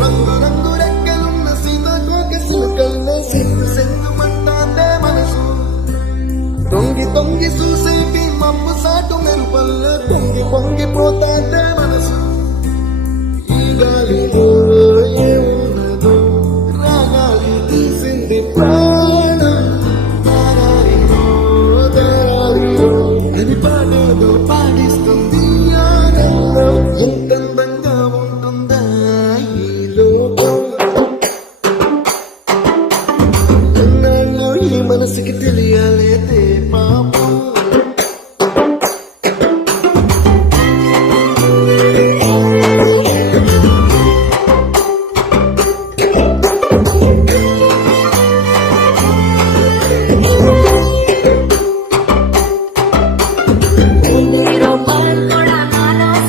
రంగు రంగు రెక్కలున్న సీతాకోక సిలకల్లే సెంగు సెంగు మంటాందే మనసు తొంగి తొంగి చూసేటి మబ్బు సాటు మెరుపల్లే పొంగి పొంగిపోతాందే మనసు ఈ గాలిలో